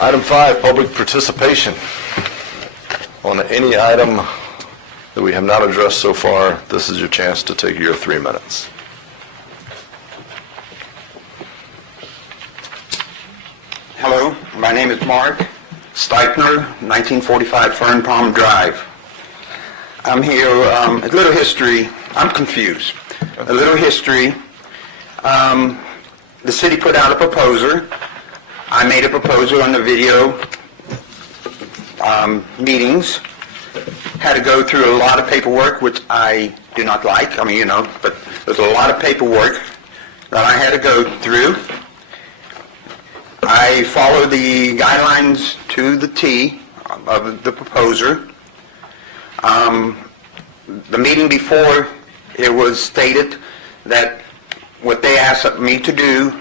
Item 5, public participation. On any item that we have not addressed so far, this is your chance to take your 3 minutes. Hello, my name is Mark Steichner, 1945 Fern Palm Drive. I'm here, a little history, I'm confused. A little history. The city put out a proposer. I made a proposal on the video meetings. Had to go through a lot of paperwork, which I do not like. But there's a lot of paperwork that I had to go through. I followed the guidelines to the T of the proposer. The meeting before, it was stated that what they asked me to do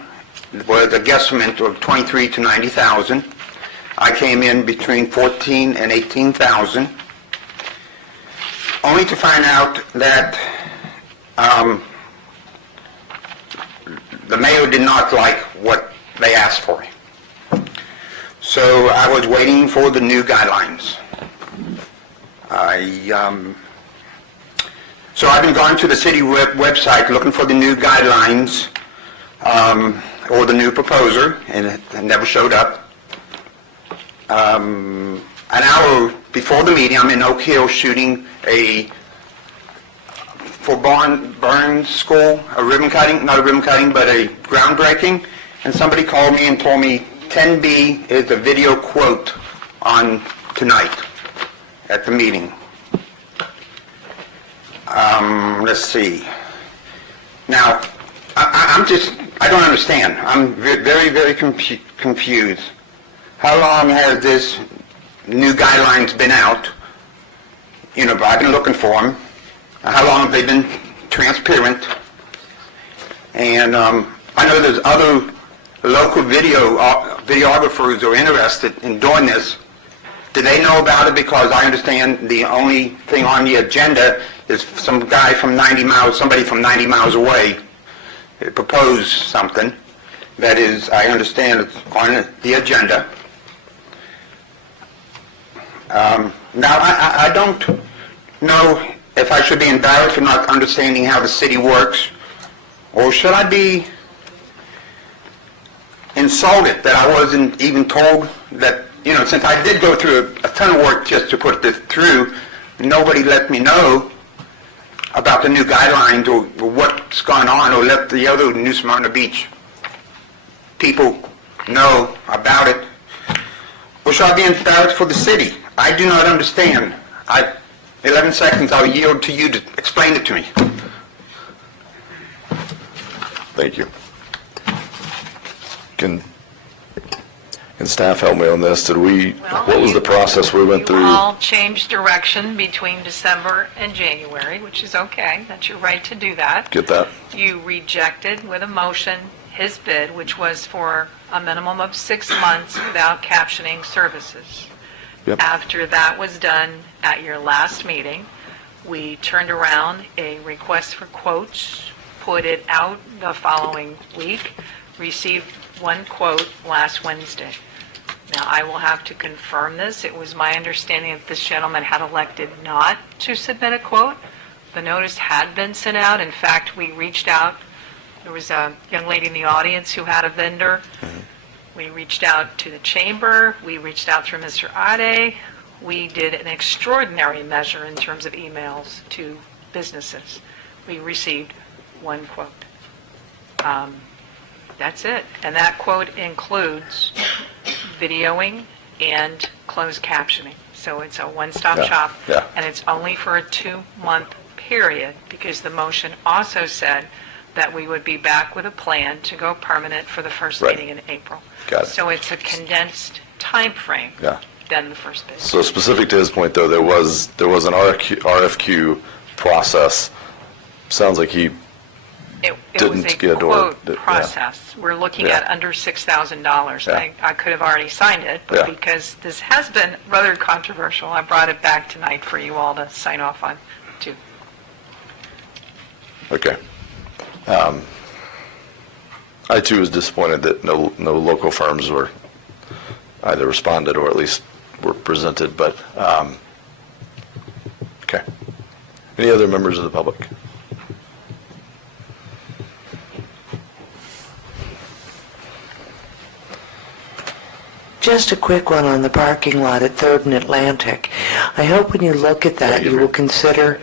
was a guesstimate of $23,000 to $90,000. I came in between $14,000 and $18,000, only to find out that the mayor did not like what they asked for. So I was waiting for the new guidelines. So I've been going to the city website looking for the new guidelines or the new proposer, and it never showed up. An hour before the meeting, I'm in Oak Hill shooting for Burns School, a ribbon cutting, not a ribbon cutting, but a groundbreaking, and somebody called me and told me 10B is a video quote on tonight at the meeting. Let's see. Now, I don't understand. I'm very, very confused. How long has this new guidelines been out? But I've been looking for them. How long have they been transparent? And I know there's other local videographers who are interested in doing this. Do they know about it? Because I understand the only thing on the agenda is somebody from 90 miles away proposed something that is, I understand, it's on the agenda. Now, I don't know if I should be embarrassed for not understanding how the city works, or should I be insulted that I wasn't even told that, since I did go through a ton of work just to put this through, nobody let me know about the new guidelines or what's going on, or let the other New Smyrna Beach people know about it. Or should I be embarrassed for the city? I do not understand. 11 seconds, I'll yield to you to explain it to me. Thank you. Can staff help me on this? What was the process we went through? You all changed direction between December and January, which is okay. That's your right to do that. Get that? You rejected with a motion his bid, which was for a minimum of 6 months without captioning services. Yep. After that was done at your last meeting, we turned around a request for quotes, put it out the following week, received one quote last Wednesday. Now, I will have to confirm this. It was my understanding that this gentleman had elected not to submit a quote. The notice had been sent out. In fact, we reached out. There was a young lady in the audience who had a vendor. Mm-hmm. We reached out to the chamber. We reached out through Mr. Ade. We did an extraordinary measure in terms of emails to businesses. We received one quote. That's it. And that quote includes videoing and closed captioning. So it's a one-stop shop. Yeah. And it's only for a 2-month period, because the motion also said that we would be back with a plan to go permanent for the first meeting in April. Got it. So it's a condensed time frame than the first bid. So specific to his point, though, there was an RFQ process. Sounds like he It didn't was a get quote or- process. We're looking at under $6,000. Yeah. I could have already signed it, but Yeah. because this has been rather controversial, I brought it back tonight for you all to sign off on, too. Okay. I too was disappointed that no local firms were either responded or at least were presented, but, okay. Any other members of the public? Just a quick one on the parking lot at 3rd and Atlantic. I hope when you look at that, you will consider,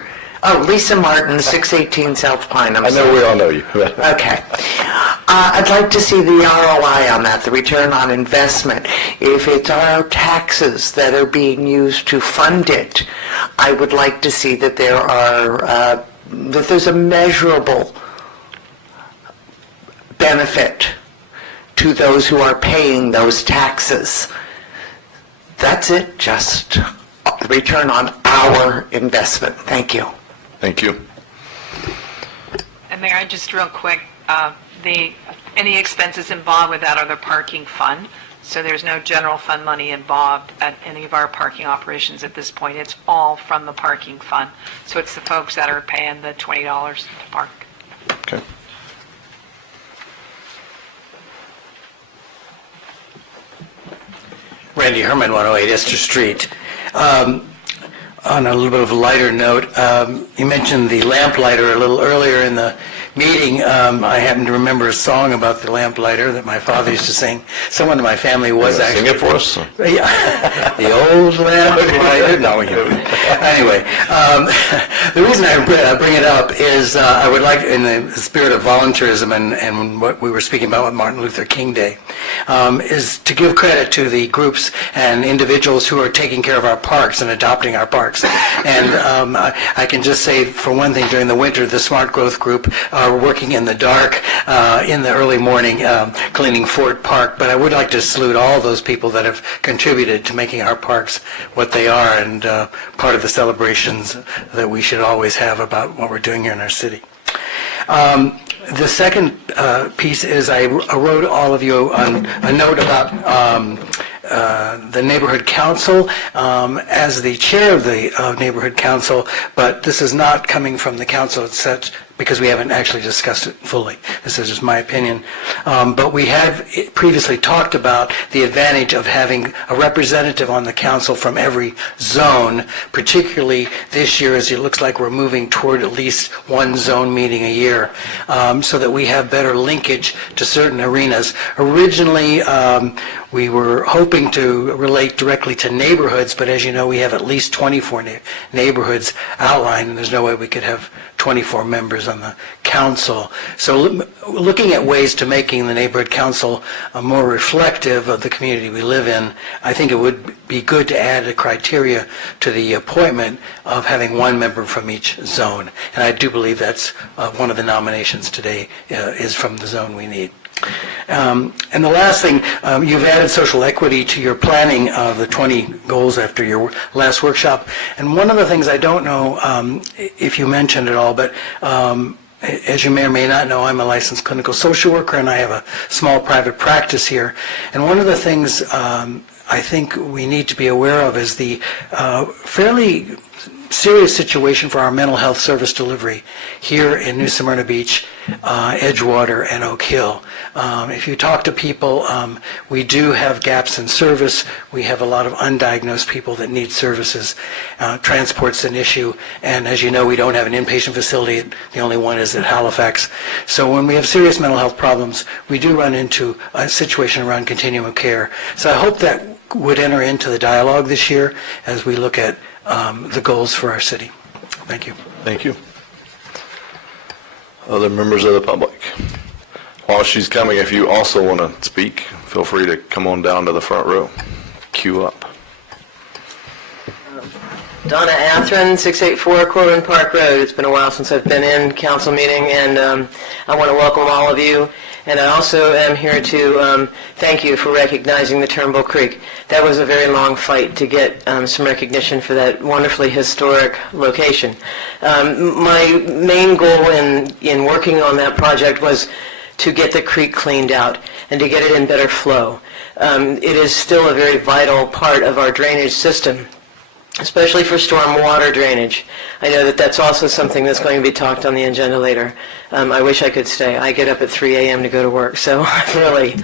Lisa Martin, 618 South Pine, I'm I know sorry. we all know you. Okay. I'd like to see the ROI on that, the return on investment. If it's our taxes that are being used to fund it, I would like to see that that there's a measurable benefit to those who are paying those taxes. That's it, just return on our investment. Thank you. Thank you. And Mayor, just real quick, any expenses involved with that are the parking fund, so there's no general fund money involved at any of our parking operations at this point. It's all from the parking fund. So it's the folks that are paying the $20 to park. Okay. Randy Herman, 108 Esther Street. On a little bit of a lighter note, you mentioned the lamplighter a little earlier in the meeting. I happen to remember a song about the lamplighter that my father used to sing. Someone in my family was Sing actually... it for us. Yeah. The old lamplighter. No, anyway, the reason I bring it up is I would like, in the spirit of volunteerism and what we were speaking about with Martin Luther King Day, is to give credit to the groups and individuals who are taking care of our parks and adopting our parks. And I can just say, for one thing, during the winter, the Smart Growth Group are working in the dark, in the early morning, cleaning Fort Park. But I would like to salute all those people that have contributed to making our parks what they are, and part of the celebrations that we should always have about what we're doing here in our city. The second piece is I wrote all of you on a note about the Neighborhood Council as the chair of the Neighborhood Council, but this is not coming from the council as such, because we haven't actually discussed it fully. This is just my opinion. But we have previously talked about the advantage of having a representative on the council from every zone, particularly this year, as it looks like we're moving toward at least one zone meeting a year, so that we have better linkage to certain arenas. Originally, we were hoping to relate directly to neighborhoods, but as you know, we have at least 24 neighborhoods outlined, and there's no way we could have 24 members on the council. So looking at ways to making the neighborhood council more reflective of the community we live in, I think it would be good to add a criteria to the appointment of having one member from each zone. And I do believe that's one of the nominations today is from the zone we need. And the last thing, you've added social equity to your planning of the 20 goals after your last workshop. And one of the things I don't know if you mentioned at all, but as you may or may not know, I'm a licensed clinical social worker and I have a small private practice here. And one of the things I think we need to be aware of is the fairly serious situation for our mental health service delivery here in New Smyrna Beach, Edgewater, and Oak Hill. If you talk to people, we do have gaps in service. We have a lot of undiagnosed people that need services. Transport's an issue, and as you know, we don't have an inpatient facility. The only one is at Halifax. So when we have serious mental health problems, we do run into a situation around continuum of care. So I hope that would enter into the dialogue this year as we look at the goals for our city. Thank you. Thank you. Other members of the public? While she's coming, if you also want to speak, feel free to come on down to the front row. Queue up. Donna Athrin, 684 Corwin Park Road. It's been a while since I've been in council meeting, and I want to welcome all of you. And I also am here to thank you for recognizing the Turnbull Creek. That was a very long fight to get some recognition for that wonderfully historic location. My main goal in working on that project was to get the creek cleaned out and to get it in better flow. It is still a very vital part of our drainage system. especially for storm water drainage. I know that that's also something that's going to be talked on the agenda later. I wish I could stay. I get up at 3 a.m. to go to work, so I've really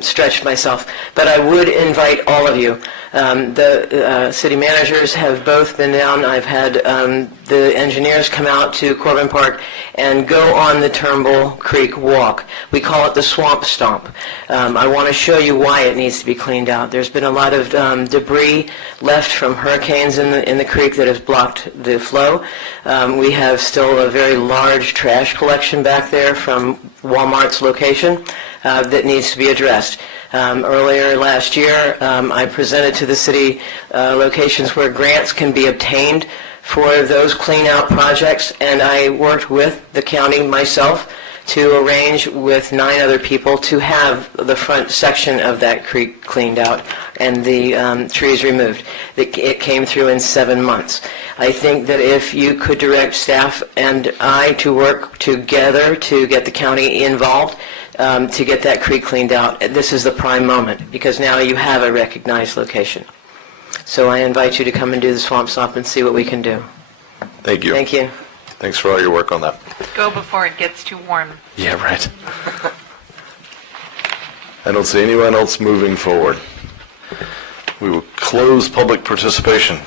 stretched myself. But I would invite all of you. The city managers have both been down. I've had the engineers come out to Corbin Park and go on the Turnbull Creek Walk. We call it the Swamp Stomp. I want to show you why it needs to be cleaned out. There's been a lot of debris left from hurricanes in the creek that has blocked the flow. We have still a very large trash collection back there from Walmart's location that needs to be addressed. Earlier last year, I presented to the city locations where grants can be obtained for those clean-out projects, and I worked with the county myself to arrange with 9 other people to have the front section of that creek cleaned out and the trees removed. It came through in 7 months. I think that if you could direct staff and I to work together to get the county involved, to get that creek cleaned out, this is the prime moment, because now you have a recognized location. So I invite you to come and do the Swamp Stomp and see what we can do. Thank you. Thank you. Thanks for all your work on that. Go before it gets too warm. Yeah, right. I don't see anyone else moving forward. We will close public participation.